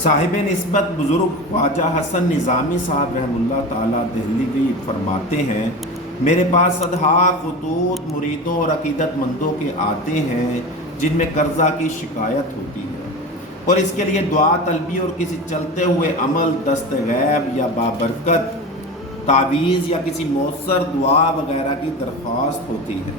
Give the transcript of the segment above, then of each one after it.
साहिब निस्बत बुज़ुर्ग ख्वाजा हसन निज़ामी साहब रहमुल्लाह ताला दहलवी फरमाते हैं, मेरे पास सदहा खतूत मुरीदों और अकीदतमंदों के आते हैं जिनमें कर्ज़ा की शिकायत होती है और इसके लिए दुआ तलबी और किसी चलते हुए अमल दस्त गैब या बाबरकत तावीज़ या किसी मौसर दुआ वगैरह की दरख्वास्त होती है।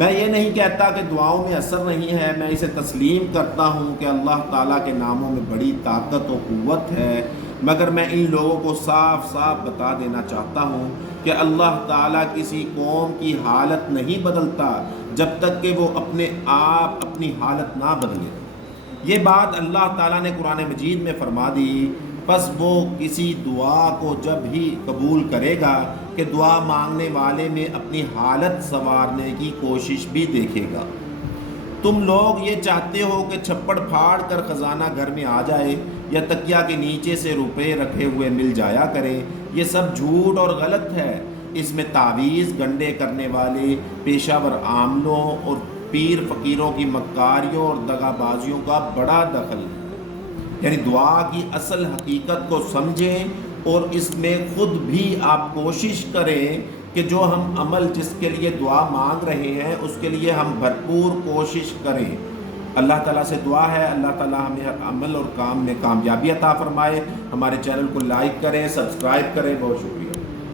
मैं ये नहीं कहता कि दुआओं में असर नहीं है, मैं इसे तस्लीम करता हूँ कि अल्लाह ताला के नामों में बड़ी ताकत और क़ुव्वत है, मगर मैं इन लोगों को साफ साफ बता देना चाहता हूँ कि अल्लाह ताला किसी कौम की हालत नहीं बदलता जब तक कि वो अपने आप अपनी हालत ना बदले। ये बात अल्लाह ताला ने कुरान मजीद में फरमा दी, बस वो किसी दुआ को जब भी कबूल करेगा कि दुआ मांगने वाले में अपनी हालत संवारने की कोशिश भी देखेगा। तुम लोग ये चाहते हो कि छप्पड़ फाड़ कर ख़जाना घर में आ जाए या तकिया के नीचे से रुपए रखे हुए मिल जाया करें, ये सब झूठ और गलत है। इसमें तावीज़ गंडे करने वाले पेशावर आमलों और पीर फ़कीरों की मक्कारियों और दगाबाजियों का बड़ा दखल है। यानी दुआ की असल हकीकत को समझें और इसमें ख़ुद भी आप कोशिश करें कि जो हम अमल जिसके लिए दुआ मांग रहे हैं उसके लिए हम भरपूर कोशिश करें। अल्लाह ताला से दुआ है अल्लाह ताला हमें हर अमल और काम में कामयाबी अता फरमाए। हमारे चैनल को लाइक करें, सब्सक्राइब करें। बहुत शुक्रिया।